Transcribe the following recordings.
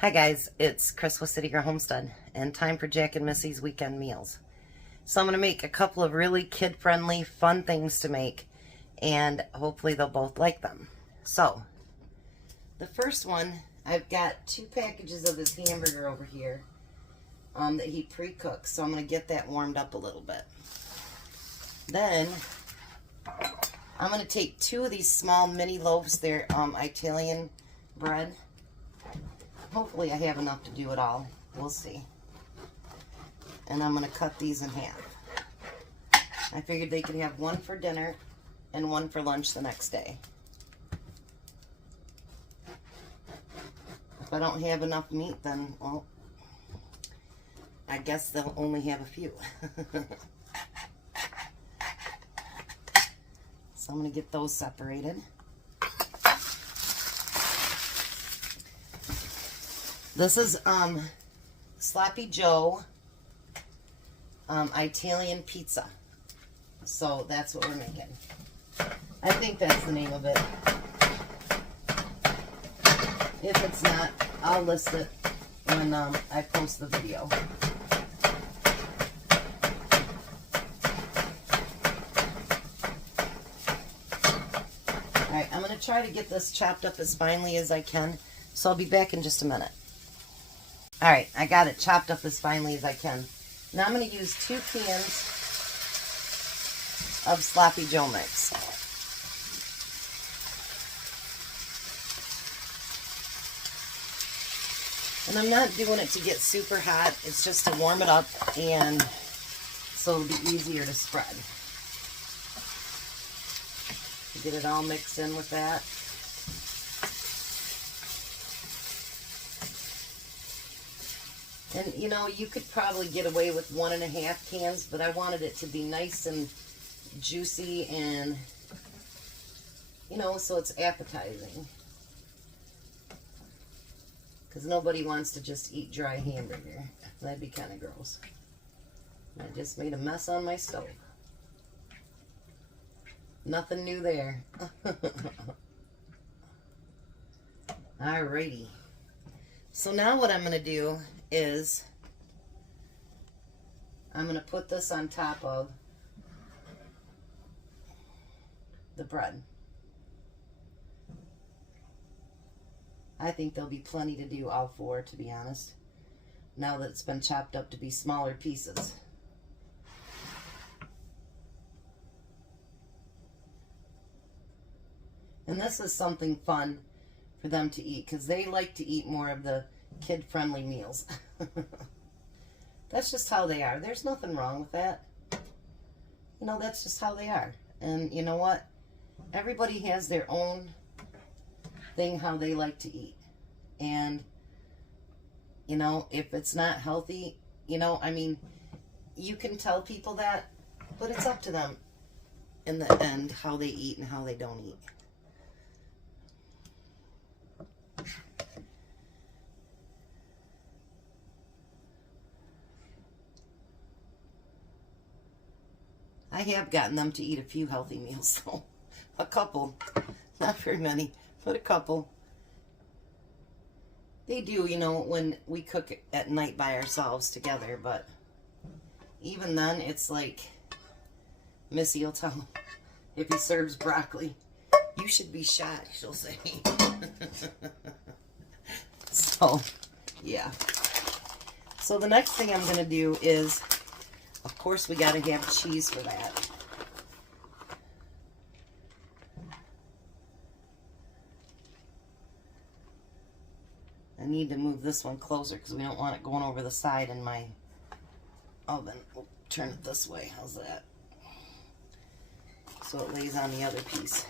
Hi guys, it's Chris with City Girl Homestead and time for Jack and Missy's weekend meals. So I'm going to make a couple of really kid-friendly, fun things to make, and hopefully they'll both like them. So, the first one, I've got 2 packages of this hamburger over here that he pre-cooks, so I'm going to get that warmed up a little bit. Then, I'm going to take 2 of these small mini loaves. They're Italian bread. Hopefully I have enough to do it all. We'll see. And I'm going to cut these in half. I figured they could have one for dinner and one for lunch the next day. If I don't have enough meat, then, well, I guess they'll only have a few. So I'm going to get those separated. This is Sloppy Joe Italian pizza. So that's what we're making. I think that's the name of it. If it's not, I'll list it when I post the video. Alright, I'm going to try to get this chopped up as finely as I can. So I'll be back in just a minute. Alright, I got it chopped up as finely as I can. Now I'm going to use 2 cans of Sloppy Joe mix. And I'm not doing it to get super hot. It's just to warm it up and so it'll be easier to spread. Get it all mixed in with that. And, you know, you could probably get away with 1.5 cans, but I wanted it to be nice and juicy and, you know, so it's appetizing. Because nobody wants to just eat dry hamburger. That'd be kind of gross. I just made a mess on my stove. Nothing new there. Alrighty. So now what I'm going to do is I'm going to put this on top of the bread. I think there'll be plenty to do all 4, to be honest, now that it's been chopped up to be smaller pieces. And this is something fun for them to eat because they like to eat more of the kid-friendly meals. That's just how they are. There's nothing wrong with that. You know, that's just how they are. And you know what? Everybody has their own thing how they like to eat. And, you know, if it's not healthy, you know, I mean, you can tell people that, but it's up to them in the end how they eat and how they don't eat. I have gotten them to eat a few healthy meals, though. A couple. Not very many, but a couple. They do, you know, when we cook at night by ourselves together, but even then, it's like, Missy will tell him, if he serves broccoli, you should be shot, she'll say. So, yeah. So the next thing I'm going to do is, of course, we got to have cheese for that. I need to move this one closer because we don't want it going over the side in my oven. We'll turn it this way. How's that? So it lays on the other piece.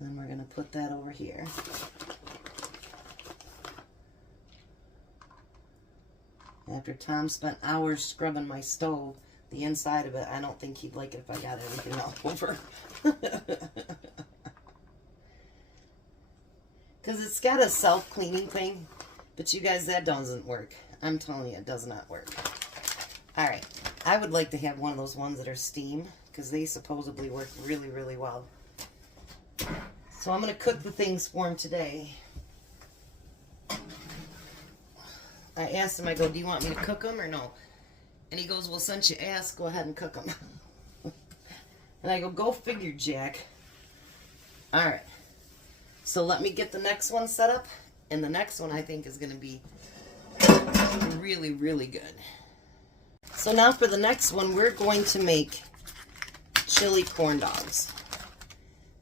Then we're going to put that over here. After Tom spent hours scrubbing my stove, the inside of it, I don't think he'd like it if I got everything all over. Because it's got a self-cleaning thing, but you guys, that doesn't work. I'm telling you, it does not work. Alright, I would like to have one of those ones that are steam, because they supposedly work really, really well. So I'm going to cook the things for him today. I asked him, I go, do you want me to cook them or no? And he goes, well, since you asked, go ahead and cook them. And I go figure, Jack. All right. So let me get the next one set up. And the next one I think is going to be really, really good. So now for the next one, we're going to make chili corn dogs.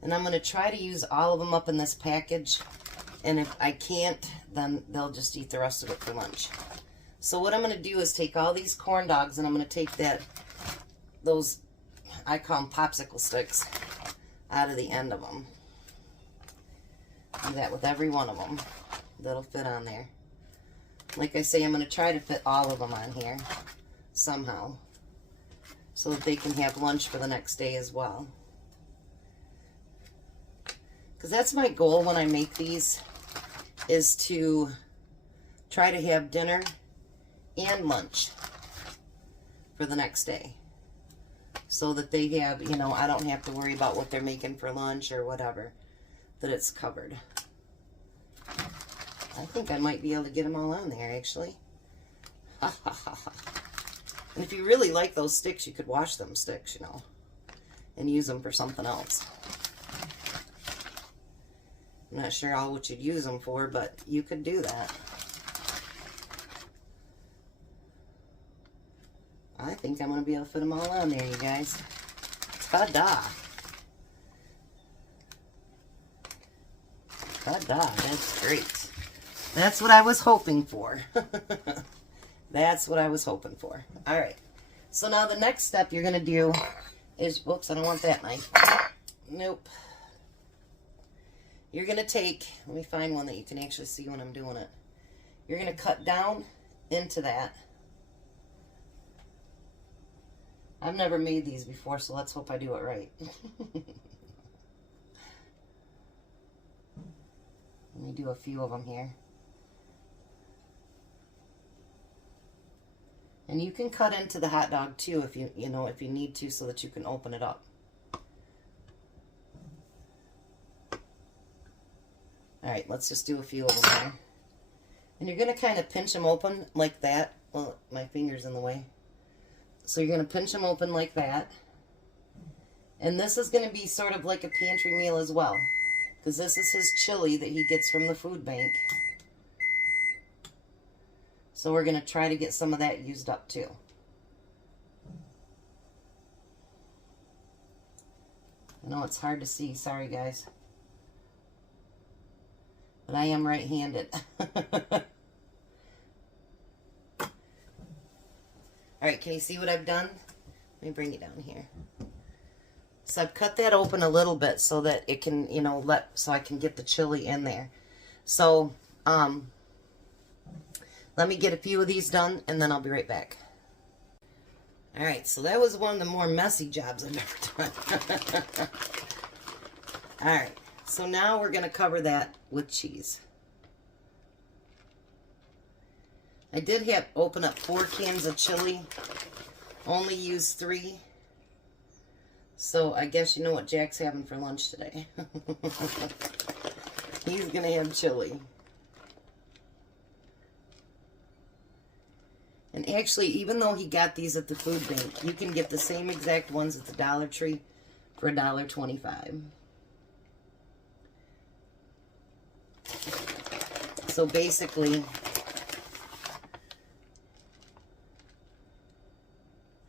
And I'm going to try to use all of them up in this package. And if I can't, then they'll just eat the rest of it for lunch. So what I'm going to do is take all these corn dogs and I'm going to take those, I call them popsicle sticks, out of the end of them. Do that with every one of them. That'll fit on there. Like I say, I'm going to try to fit all of them on here somehow so that they can have lunch for the next day as well. Because that's my goal when I make these, is to try to have dinner and lunch for the next day. So that they have, you know, I don't have to worry about what they're making for lunch or whatever. That it's covered. I think I might be able to get them all on there, actually. And if you really like those sticks, you could wash them sticks, you know, and use them for something else. I'm not sure all what you'd use them for, but you could do that. I think I'm going to be able to fit them all on there, you guys. Ta-da! Ta-da, that's great. That's what I was hoping for. That's what I was hoping for. All right. So now the next step you're going to do is, whoops, I don't want that knife. Nope. You're going to take, let me find one that you can actually see when I'm doing it. You're going to cut down into that. I've never made these before, so let's hope I do it right. Let me do a few of them here. And you can cut into the hot dog too if you need to, so that you can open it up. All right, let's just do a few of them there. And you're going to kind of pinch them open like that. Well, my finger's in the way. So you're going to pinch them open like that. And this is going to be sort of like a pantry meal as well, because this is his chili that he gets from the food bank. So we're going to try to get some of that used up too. I know it's hard to see. Sorry, guys. But I am right-handed. All right, can you see what I've done? Let me bring it down here. So I've cut that open a little bit so that it can, you know, so I can get the chili in there. So, let me get a few of these done, and then I'll be right back. All right, so that was one of the more messy jobs I've ever done. All right, so now we're going to cover that with cheese. I did open up 4 cans of chili, only used 3. So I guess you know what Jack's having for lunch today. He's going to have chili. And actually, even though he got these at the food bank, you can get the same exact ones at the Dollar Tree for $1.25. So basically,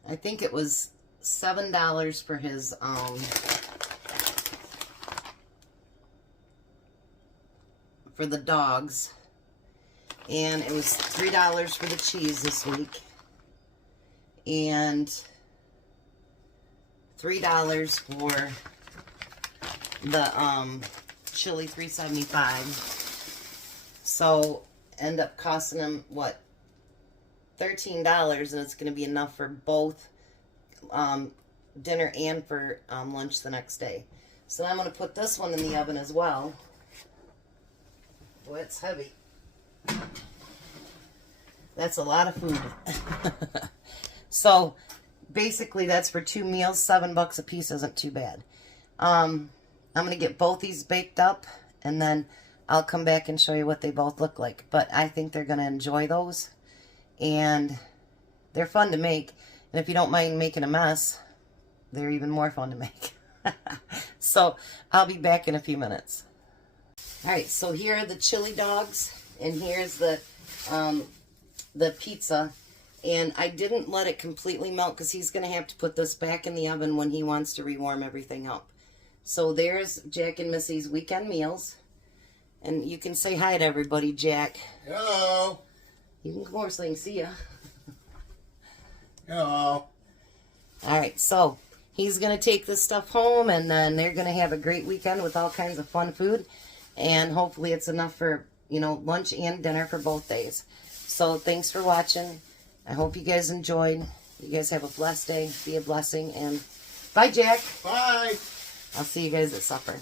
I think it was $7 for his for the dogs, and it was $3 for the cheese this week, and $3 for the chili, $3.75. So end up costing him what, $13, and it's going to be enough for both dinner and for lunch the next day. So I'm going to put this one in the oven as well. Boy, it's heavy. That's a lot of food. So basically that's for 2 meals. $7 a piece isn't too bad. I'm going to get both these baked up, and then I'll come back and show you what they both look like. But I think they're going to enjoy those, and they're fun to make. And if you don't mind making a mess, they're even more fun to make. So I'll be back in a few minutes. All right, so here are the chili dogs, and here's the pizza. And I didn't let it completely melt because he's going to have to put this back in the oven when he wants to rewarm everything up. So there's Jack and Missy's weekend meals. And you can say hi to everybody, Jack. Hello. You can come over so they can see you. Hello. All right, so he's going to take this stuff home, and then they're going to have a great weekend with all kinds of fun food. And hopefully it's enough for, you know, lunch and dinner for both days. So thanks for watching. I hope you guys enjoyed. You guys have a blessed day. Be a blessing. And bye, Jack. Bye. I'll see you guys at supper.